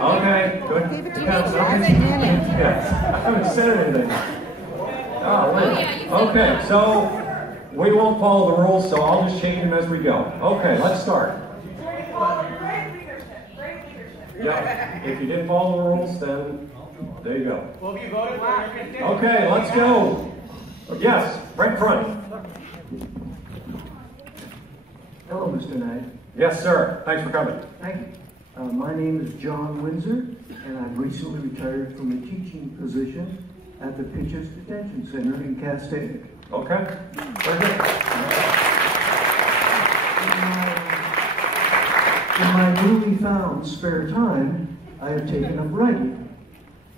Okay, good. Yes, I haven't said anything. Oh, wait. Okay, so we won't follow the rules, so I'll just change them as we go. Okay, let's start. Yeah, if you didn't follow the rules, then there you go. Well, if you voted for it. Okay, let's go. Yes, right in front. Hello, Mr. Knight. Yes, sir. Thanks for coming. Thank you. My name is John Windsor, and I've recently retired from the teaching position at the Pitchers Detention Center in Castaic. Okay. Very good. In my newly found spare time, I have taken up writing.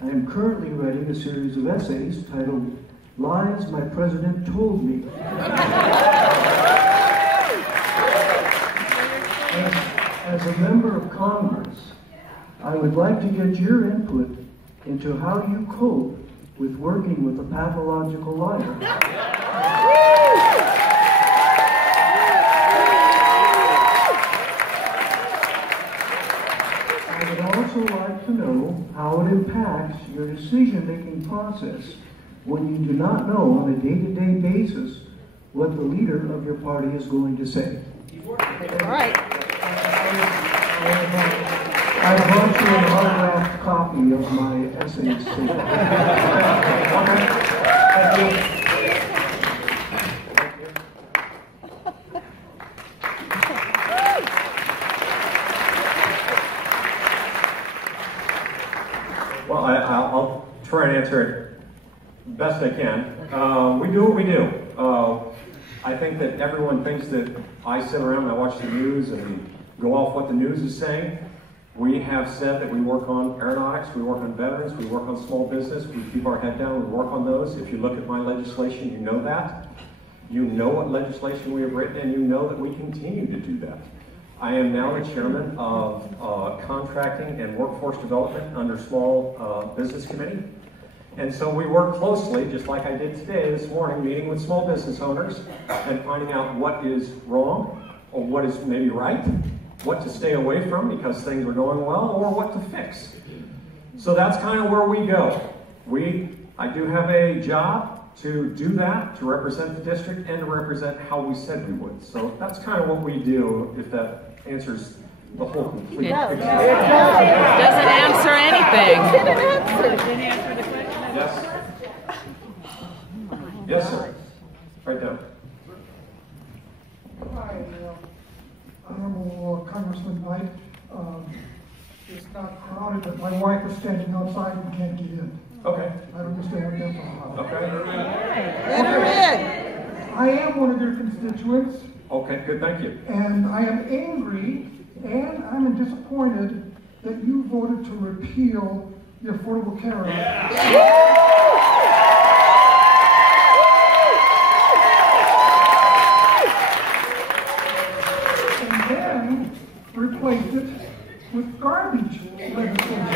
I am currently writing a series of essays titled Lies My President Told Me. As a member of Congress, I would like to get your input into how you cope with working with a pathological liar. I would also like to know how it impacts your decision-making process when you do not know on a day-to-day basis what the leader of your party is going to say. All right. I brought you an autographed copy of my essays. Well, I'll try and answer it best I can. We do what we do. I think that everyone thinks that I sit around and I watch the news and go off what the news is saying. We have said that we work on aeronautics, we work on veterans, we work on small business, we keep our head down, we work on those. If you look at my legislation, you know that. You know what legislation we have written, and you know that we continue to do that. I am now the chairman of contracting and workforce development under Small Business Committee. And so we work closely, just like I did today, this morning, meeting with small business owners and finding out what is wrong or what is maybe right, what to stay away from because things are going well, or what to fix. So that's kind of where we go. I do have a job to do that, to represent the district and to represent how we said we would. So that's kind of what we do, if that answers the whole complete picture. Doesn't answer anything. Didn't answer the question. Yes? Yes, sir. Right down. Hi, Honorable Congressman Knight. It's not crowded, but my wife is standing outside and can't get in. Okay. I don't understand what that's all about. Okay. Let her in. I am one of your constituents, Okay, good, thank you. and I am angry and I'm disappointed that you voted to repeal the Affordable Care Act. Replaced it with garbage legislation.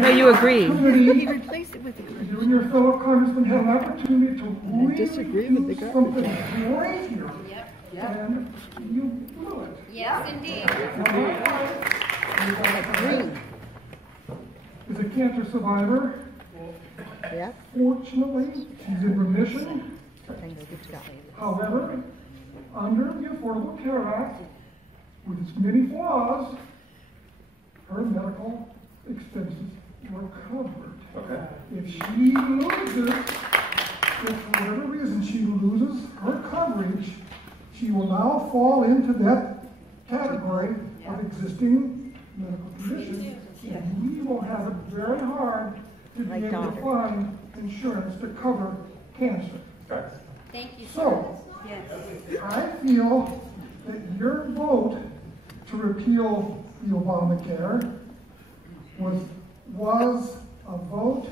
No, you agree. He replaced it with you and your fellow congressmen had an opportunity to really do something great here. And you blew it. Yes, indeed. Is a cancer survivor. Yeah. Fortunately, she's in remission. However, under the Affordable Care Act, with its many flaws, her medical expenses were covered. Okay. If she loses, if for whatever reason she loses her coverage, she will now fall into that category of existing medical conditions. And we will have it very hard to be able to find insurance to cover cancer. Okay. Thank you. So, Yes. I feel that your vote to repeal the Obamacare was a vote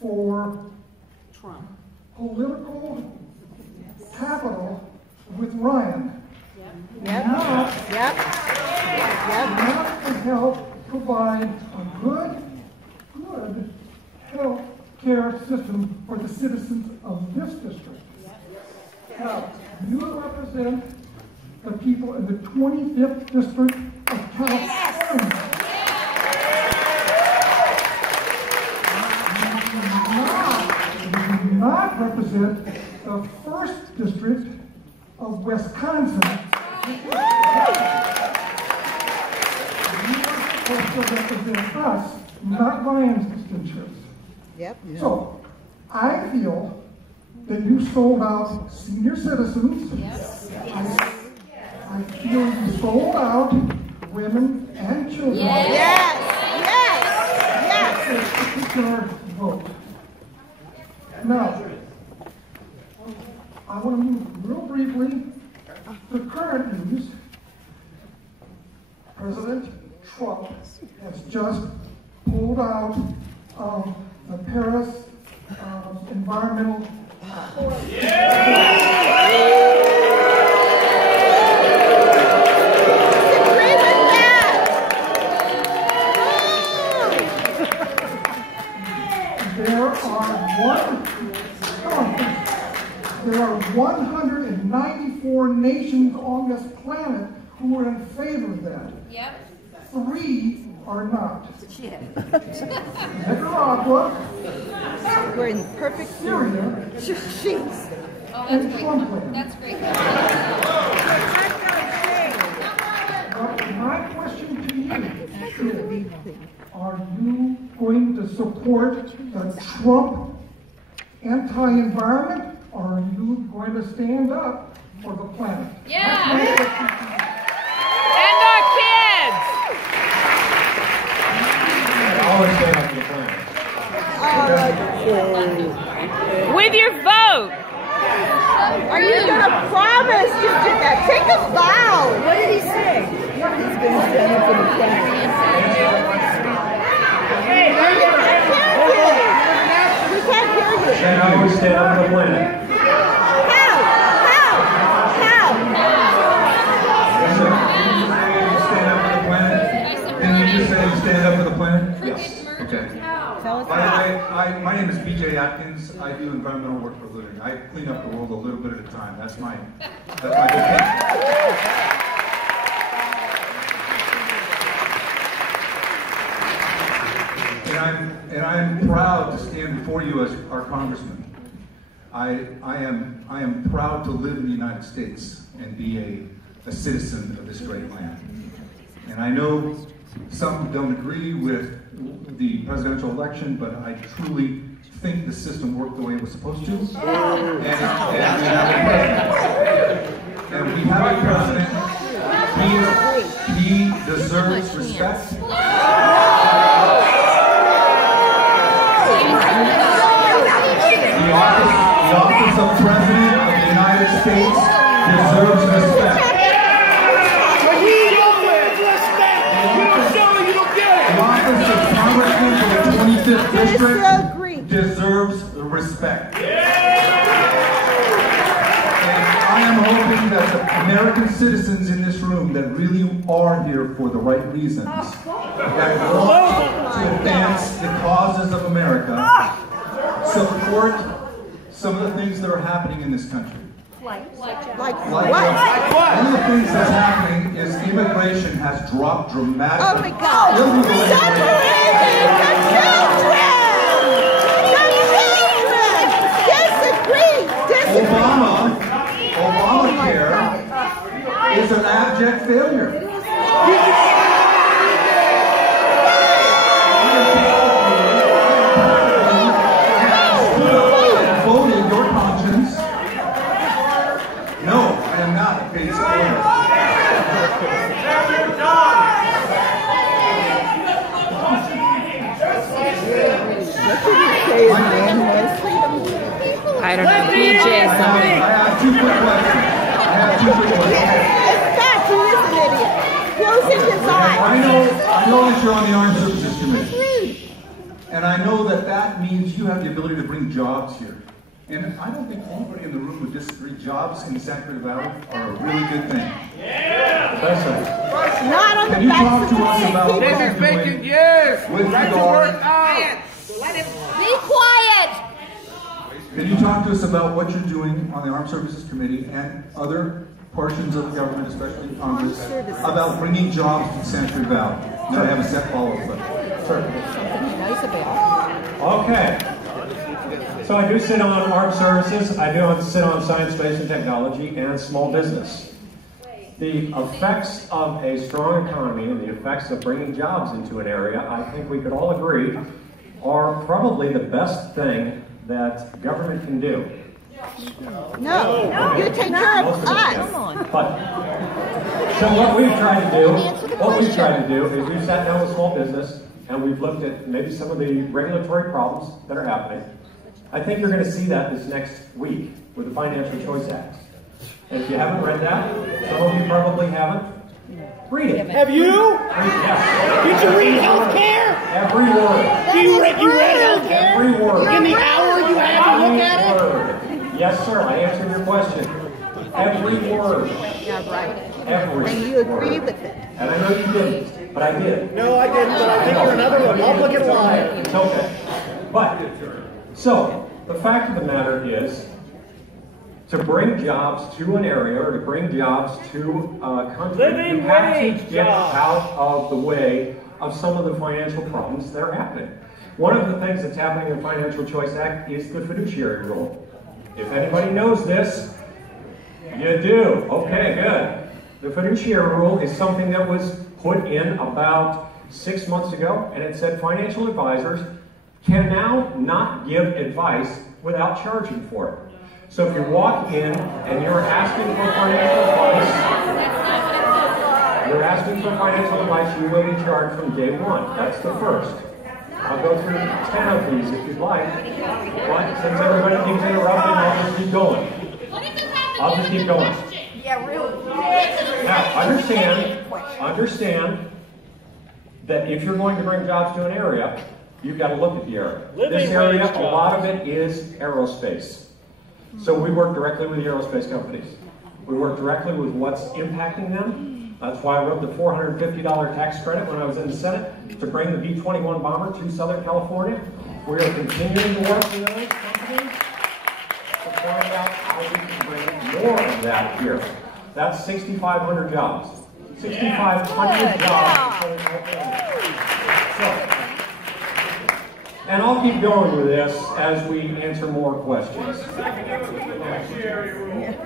for Trump. Political capital with Ryan. Yep. Not Yep. to help provide a good health care system for the citizens of this district. Now, you represent the people in the 25th District of California. You do not represent the 1st District of Wisconsin. You are supposed to represent us, not Ryan's constituents. Yep. So, I feel that you sold out senior citizens. Yes. I feel you sold out women and children. Yes. Yes. This particular vote. Now, I want to move real briefly to current news. President Trump has just pulled out of the Paris Environmental There are 194 nations on this planet who are in favor of that. Yep. 3 are not. Nicaragua, We're in perfect Syria, sheets. Oh, and that's Trump great. land. That's great. But my question to you is, are you going to support the Trump anti-environment, or are you going to stand up for the planet? Yeah. And our kids! Always stand up for the planet. With your vote! Are you going to promise to do that? Take a vow. What did he say? He's going to stand up for the planet. We can't hear you. And I always stand up for the planet. How? Yes, sir. Stand up for the planet. Didn't you just say you stand up for the planet? Yes. Okay. Tell us By the way, my name is BJ Atkins. I do environmental work for a living. I clean up the world a little bit at a time. That's my vocation. And I'm proud to stand before you as our congressman. I am proud to live in the United States and be a citizen of this great land. And I know some don't agree with the presidential election, but I truly think the system worked the way it was supposed to. And we have a president. He deserves respect. The office of President of the United States deserves respect. The office of Congressman for the 25th District deserves respect. And I am hoping that the American citizens in this room that really are here for the right reasons, that want to advance the causes of America, support some of the things that are happening in this country. Like One what? of the things that's happening is immigration has dropped dramatically. Oh my God! Illegal Disagree! Obamacare is an abject failure. Voted your conscience. No, I am not a base I don't know, BJ something. I have two quick questions. It's fact, he is an idiot. Closing his eyes. I know that you're on the Armed Services Committee. And I know that that means you have the ability to bring jobs here. And I don't think anybody in the room would disagree. Jobs in Sacramento Valley are a really good thing. Not on the Can you talk backs to of us the about what people. you're doing with regard? Be quiet. Can you talk to us about what you're doing on the Armed Services Committee and other portions of the government, especially Congress, about bringing jobs to Century Valley. Then I have a set follow-up question. Something nice about. Okay. So I do sit on armed services, I do sit on science, space, and technology, and small business. The effects of a strong economy and the effects of bringing jobs into an area, I think we could all agree, are probably the best thing that government can do. No, you take care of us. But, so what we've tried to do is we've sat down with small business and we've looked at maybe some of the regulatory problems that are happening. I think you're going to see that this next week with the Financial Choice Act. And if you haven't read that, some of you probably haven't, read it. Have you? Yes. Did you read health care? Every word. You read health care? Every word. In the hour you had to look at it? Word. Yes, sir. I answered your question. Every word. Yeah, right. Every And you agree word. with it. And I know you didn't, but I did. No, I didn't, but I think you're another Republican liar. It's okay. But, so, the fact of the matter is, to bring jobs to an area or to bring jobs to a country, you have to get out of the way of some of the financial problems that are happening. One of the things that's happening in the Financial Choice Act is the fiduciary rule. If anybody knows this, you do. Okay, good. The fiduciary rule is something that was put in about 6 months ago, and it said financial advisors can now not give advice without charging for it. So if you walk in and you're asking for financial advice, you will be charged from day one. That's the first. I'll go through 10 of these if you'd like, but since everybody keeps interrupting, I'll just keep going. I'll just keep going. Yeah, really. Now, understand that if you're going to bring jobs to an area, you've got to look at the area. This area, a lot of it is aerospace. So we work directly with the aerospace companies. We work directly with what's impacting them. That's why I wrote the $450 tax credit when I was in the Senate to bring the B-21 bomber to Southern California. We are continuing to work with those companies to find out how we can bring more of that here. That's 6,500 jobs. 6,500 jobs in Southern California. So, and I'll keep going with this as we answer more questions.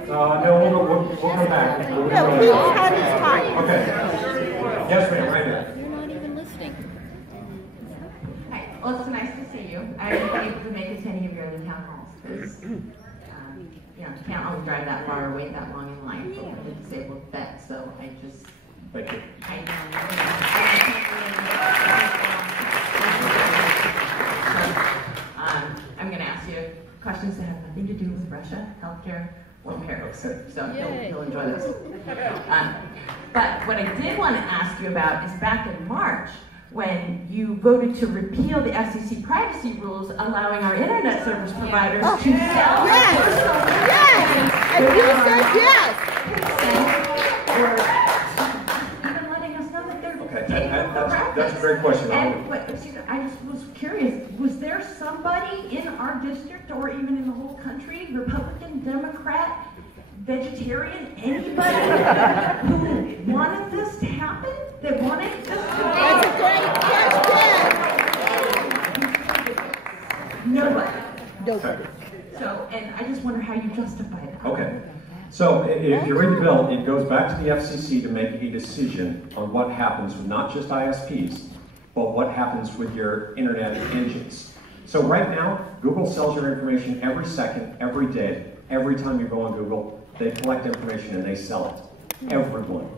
No, we'll come back. No, we have his time. Okay. Yes, ma'am, right there. You're not even listening. Hi. Well, it's nice to see you. I haven't been able to make it to any of your other town halls because, you can't always drive that far or wait that long in line for a disabled vet. So I just. Thank you. I'm going to ask you questions that have nothing to do with Russia, healthcare, or parents. So you'll enjoy this. But what I did want to ask you about is back in March, when you voted to repeal the FCC privacy rules, allowing our internet service providers to sell. Yes! And you said yes! Or even letting us know that they're taking that's a great question. And I just was curious, was there somebody in our district or even in the whole country, Republican, Democrat, vegetarian, anybody who wanted this to happen? That wanted this to happen? That's a great question! Nobody. Nobody. So, and I just wonder how you justify that. Okay. So if you read the bill, it goes back to the FCC to make a decision on what happens with not just ISPs, but what happens with your internet engines. So right now, Google sells your information every second, every day. Every time you go on Google, they collect information and they sell it. Everyone.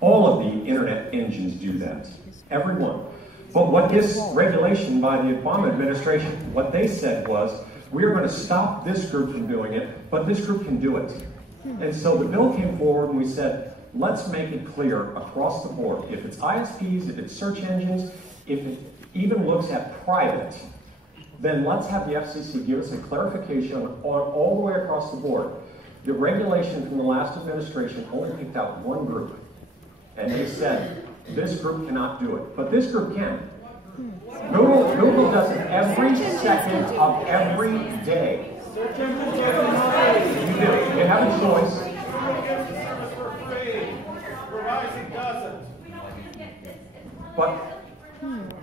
All of the internet engines do that. Everyone. But what this regulation by the Obama administration, what they said was, we're going to stop this group from doing it, but this group can do it. And so the bill came forward and we said, let's make it clear across the board. If it's ISPs, if it's search engines, if it even looks at private, then let's have the FCC give us a clarification on all the way across the board. The regulation from the last administration only picked out one group. And they said, this group cannot do it. But this group can. Google does it every second of every day. You do. You have a choice.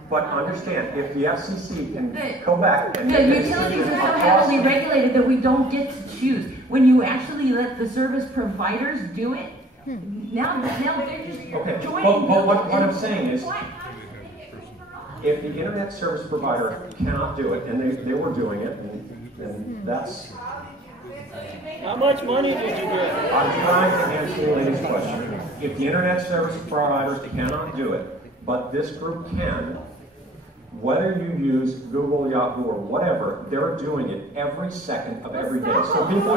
But understand, if the FCC can go back and the make a utilities decision are so across heavily regulated that we don't get to choose. When you actually let the service providers do it, now they're just okay, joining. but what I'm saying is, if the internet service provider cannot do it, and they were doing it, and that's... How much money did you get? I'm trying to answer the lady's question. If the internet service providers cannot do it, but this group can, whether you use Google, Yahoo, or whatever, they're doing it every second of every day. So people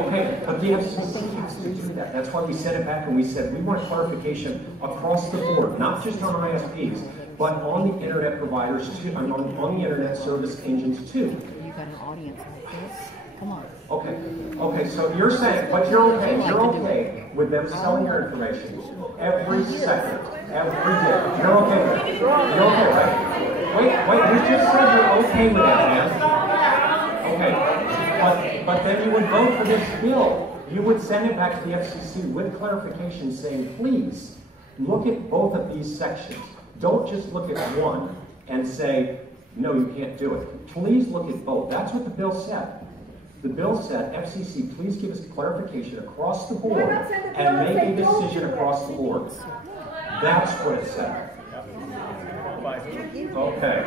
okay, but the FCC has to do that. That's why we sent it back and we said we want clarification across the board, not just on ISPs, but on the internet providers too, on the internet service engines too. You got an audience like this? Come on. Okay, so you're saying, but you're okay with them selling your information every second, every day. You're okay with it. You're okay, right? Wait, you just said you're okay with that, man. Okay, but then you would vote for this bill. You would send it back to the FCC with clarification saying, please, look at both of these sections. Don't just look at one and say, no, you can't do it. Please look at both. That's what the bill said. The bill said, FCC, please give us clarification across the board and make a decision across the board. That's what it said. Okay.